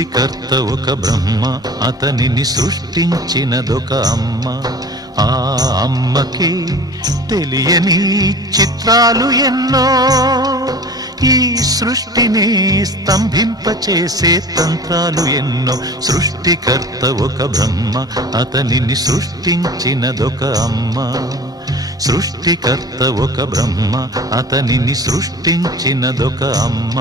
సృష్టికర్త ఒక బ్రహ్మ, అతనిని సృష్టించినదొక అమ్మ. ఆ అమ్మకి తెలియని చిత్రాలు ఎన్నో, ఈ సృష్టిని స్తంభింపచేసే తంత్రాలు ఎన్నో. సృష్టికర్త ఒక బ్రహ్మ, అతనిని సృష్టించినదొక అమ్మ. సృష్టికర్త ఒక బ్రహ్మ, అతనిని సృష్టించినదొక అమ్మ.